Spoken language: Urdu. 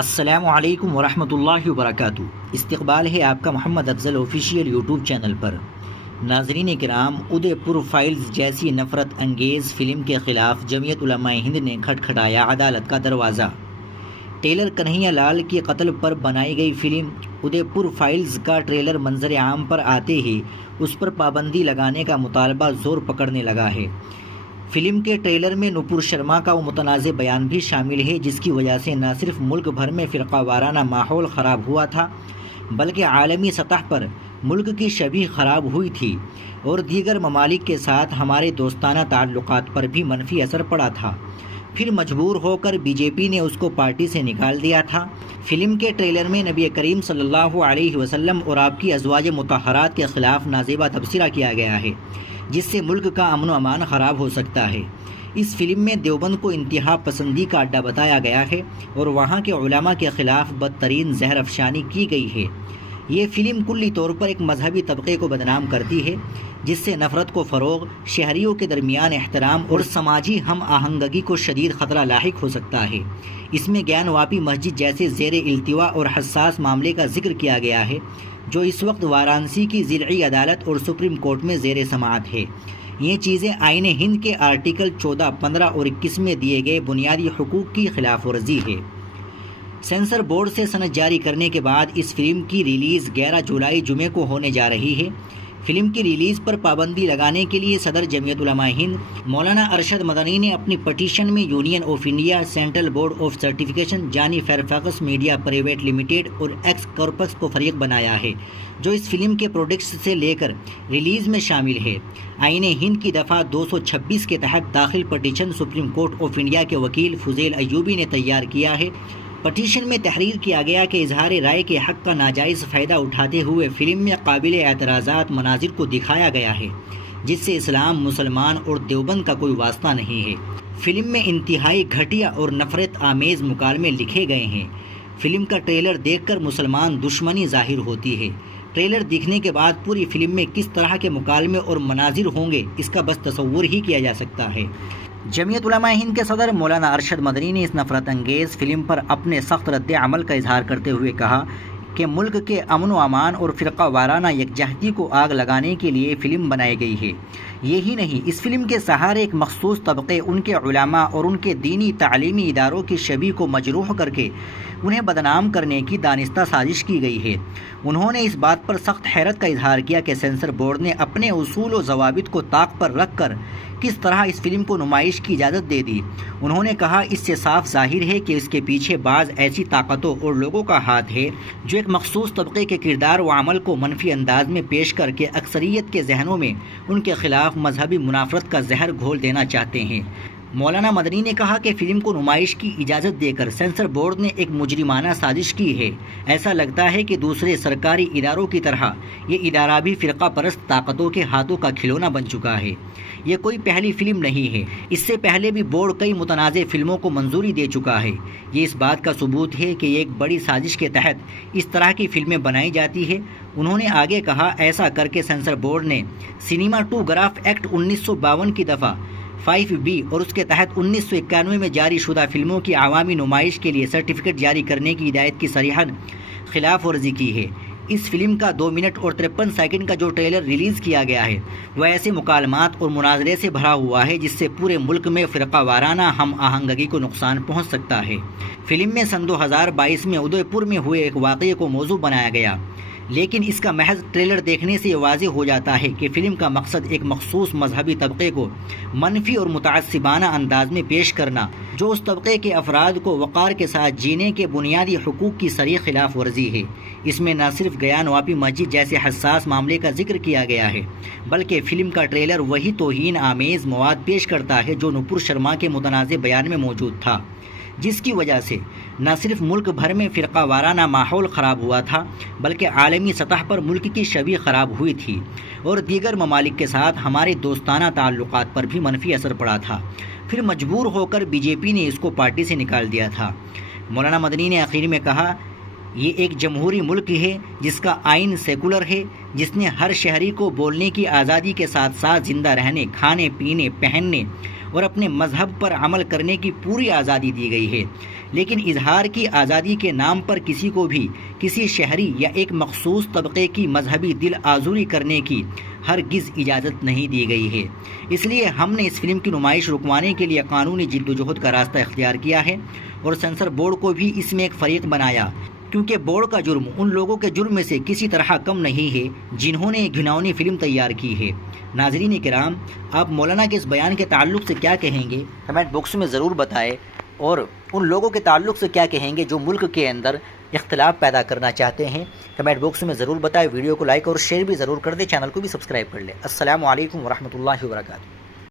السلام علیکم ورحمۃ اللہ وبرکاتہ۔ استقبال ہے آپ کا محمد افضل آفیشیل یوٹیوب چینل پر۔ ناظرین کرام، ادے پور فائلز جیسی نفرت انگیز فلم کے خلاف جمعیت علماء ہند نے کھٹکھٹایا عدالت کا دروازہ۔ ٹیلر کنہیا لال کے قتل پر بنائی گئی فلم ادے پور فائلز کا ٹریلر منظر عام پر آتے ہی اس پر پابندی لگانے کا مطالبہ زور پکڑنے لگا ہے۔ فلم کے ٹریلر میں نپور شرما کا وہ متنازع بیان بھی شامل ہے جس کی وجہ سے نہ صرف ملک بھر میں فرقہ وارانہ ماحول خراب ہوا تھا بلکہ عالمی سطح پر ملک کی شبیہ خراب ہوئی تھی اور دیگر ممالک کے ساتھ ہمارے دوستانہ تعلقات پر بھی منفی اثر پڑا تھا۔ پھر مجبور ہو کر بی جے پی نے اس کو پارٹی سے نکال دیا تھا۔ فلم کے ٹریلر میں نبی کریم صلی اللہ علیہ وسلم اور آپ کی ازواج مطہرات کے خلاف نازیبہ تبصرہ کیا گیا ہے جس سے ملک کا امن و امان خراب ہو سکتا ہے۔ اس فلم میں دیوبند کو انتہا پسندی کا اڈا بتایا گیا ہے اور وہاں کے علماء کے خلاف بدترین زہر افشانی کی گئی ہے۔ یہ فلم کلی طور پر ایک مذہبی طبقے کو بدنام کرتی ہے جس سے نفرت کو فروغ، شہریوں کے درمیان احترام اور سماجی ہم آہنگی کو شدید خطرہ لاحق ہو سکتا ہے۔ اس میں گیان واپی مسجد جیسے زیر التوا اور حساس معاملے کا ذکر کیا گیا ہے جو اس وقت وارانسی کی ضلعی عدالت اور سپریم کورٹ میں زیر سماعت ہے۔ یہ چیزیں آئین ہند کے آرٹیکل 14، 15 اور 21 میں دیے گئے بنیادی حقوق کی خلاف ورزی ہے۔ سینسر بورڈ سے سند جاری کرنے کے بعد اس فلم کی ریلیز 11 جولائی جمعے کو ہونے جا رہی ہے۔ فلم کی ریلیز پر پابندی لگانے کے لیے صدر جمعیت علماء ہند مولانا ارشد مدنی نے اپنی پٹیشن میں union of India, central board of certification, جانی فیرفیکس میڈیا پرائیویٹ لمیٹڈ اور ایکس کارپس کو فریق بنایا ہے جو اس فلم کے پروڈکٹس سے لے کر ریلیز میں شامل ہے۔ آئین ہند کی دفعہ 226 کے تحت داخل petition supreme court of India کے وکیل فضیل ایوبی نے تیار کیا ہے۔ پٹیشن میں تحریر کیا گیا کہ اظہار رائے کے حق کا ناجائز فائدہ اٹھاتے ہوئے فلم میں قابل اعتراضات مناظر کو دکھایا گیا ہے جس سے اسلام، مسلمان اور دیوبند کا کوئی واسطہ نہیں ہے۔ فلم میں انتہائی گھٹیا اور نفرت آمیز مکالمے لکھے گئے ہیں۔ فلم کا ٹریلر دیکھ کر مسلمان دشمنی ظاہر ہوتی ہے۔ ٹریلر دیکھنے کے بعد پوری فلم میں کس طرح کے مکالمے اور مناظر ہوں گے اس کا بس تصور ہی کیا جا سکتا ہے۔ جمعیت علماء ہند کے صدر مولانا ارشد مدنی نے اس نفرت انگیز فلم پر اپنے سخت رد عمل کا اظہار کرتے ہوئے کہا کہ ملک کے امن و امان اور فرقہ وارانہ یکجہتی کو آگ لگانے کے لیے فلم بنائی گئی ہے۔ یہی نہیں، اس فلم کے سہارے ایک مخصوص طبقے، ان کے علماء اور ان کے دینی تعلیمی اداروں کی شبیہ کو مجروح کر کے انہیں بدنام کرنے کی دانستہ سازش کی گئی ہے۔ انہوں نے اس بات پر سخت حیرت کا اظہار کیا کہ سینسر بورڈ نے اپنے اصول و ضوابط کو طاق پر رکھ کر کس طرح اس فلم کو نمائش کی اجازت دے دی۔ انہوں نے کہا اس سے صاف ظاہر ہے کہ اس کے پیچھے بعض ایسی طاقتوں اور لوگوں کا ہاتھ ہے جو ایک مخصوص طبقے کے کردار و عمل کو منفی انداز میں پیش کر کے اکثریت کے ذہنوں میں ان کے خلاف مذہبی منافرت کا زہر گھول دینا چاہتے ہیں۔ مولانا مدنی نے کہا کہ فلم کو نمائش کی اجازت دے کر سینسر بورڈ نے ایک مجرمانہ سازش کی ہے۔ ایسا لگتا ہے کہ دوسرے سرکاری اداروں کی طرح یہ ادارہ بھی فرقہ پرست طاقتوں کے ہاتھوں کا کھلونا بن چکا ہے۔ یہ کوئی پہلی فلم نہیں ہے، اس سے پہلے بھی بورڈ کئی متنازع فلموں کو منظوری دے چکا ہے۔ یہ اس بات کا ثبوت ہے کہ ایک بڑی سازش کے تحت اس طرح کی فلمیں بنائی جاتی ہے۔ انہوں نے آگے کہا ایسا کر کے سینسر بورڈ نے سنیما ٹو گراف ایکٹ 1952 کی دفعہ 5B اور اس کے تحت 1991 میں جاری شدہ فلموں کی عوامی نمائش کے لیے سرٹیفکیٹ جاری کرنے کی ہدایت کی صریحاً خلاف ورزی کی ہے۔ اس فلم کا 2 منٹ اور 53 سیکنڈ کا جو ٹریلر ریلیز کیا گیا ہے وہ ایسے مکالمات اور مناظرے سے بھرا ہوا ہے جس سے پورے ملک میں فرقہ وارانہ ہم آہنگی کو نقصان پہنچ سکتا ہے۔ فلم میں سن 2022 میں ادے پور میں ہوئے ایک واقعے کو موضوع بنایا گیا، لیکن اس کا محض ٹریلر دیکھنے سے یہ واضح ہو جاتا ہے کہ فلم کا مقصد ایک مخصوص مذہبی طبقے کو منفی اور متعصبانہ انداز میں پیش کرنا جو اس طبقے کے افراد کو وقار کے ساتھ جینے کے بنیادی حقوق کی صریح خلاف ورزی ہے۔ اس میں نہ صرف گیان واپی مسجد جیسے حساس معاملے کا ذکر کیا گیا ہے بلکہ فلم کا ٹریلر وہی توہین آمیز مواد پیش کرتا ہے جو نپور شرما کے متنازع بیان میں موجود تھا، جس کی وجہ سے نہ صرف ملک بھر میں فرقہ وارانہ ماحول خراب ہوا تھا بلکہ عالمی سطح پر ملک کی شبیہ خراب ہوئی تھی اور دیگر ممالک کے ساتھ ہمارے دوستانہ تعلقات پر بھی منفی اثر پڑا تھا۔ پھر مجبور ہو کر بی جے پی نے اس کو پارٹی سے نکال دیا تھا۔ مولانا مدنی نے آخر میں کہا یہ ایک جمہوری ملک ہے جس کا آئین سیکولر ہے، جس نے ہر شہری کو بولنے کی آزادی کے ساتھ ساتھ زندہ رہنے، کھانے پینے، پہننے اور اپنے مذہب پر عمل کرنے کی پوری آزادی دی گئی ہے، لیکن اظہار کی آزادی کے نام پر کسی کو بھی کسی شہری یا ایک مخصوص طبقے کی مذہبی دل آزوری کرنے کی ہرگز اجازت نہیں دی گئی ہے۔ اس لیے ہم نے اس فلم کی نمائش رکوانے کے لیے قانونی جدوجہد کا راستہ اختیار کیا ہے اور سینسر بورڈ کو بھی اس میں ایک فریق بنایا، کیونکہ بورڈ کا جرم ان لوگوں کے جرم میں سے کسی طرح کم نہیں ہے جنہوں نے یہ گھناؤنی فلم تیار کی ہے۔ ناظرین کرام، آپ مولانا کے اس بیان کے تعلق سے کیا کہیں گے؟ کمنٹ باکس میں ضرور بتائیں، اور ان لوگوں کے تعلق سے کیا کہیں گے جو ملک کے اندر اختلاف پیدا کرنا چاہتے ہیں؟ کمنٹ باکس میں ضرور بتائیں، ویڈیو کو لائک اور شیئر بھی ضرور کر دیں، چینل کو بھی سبسکرائب کر لیں۔ السلام علیکم ورحمۃ اللہ وبرکاتہ۔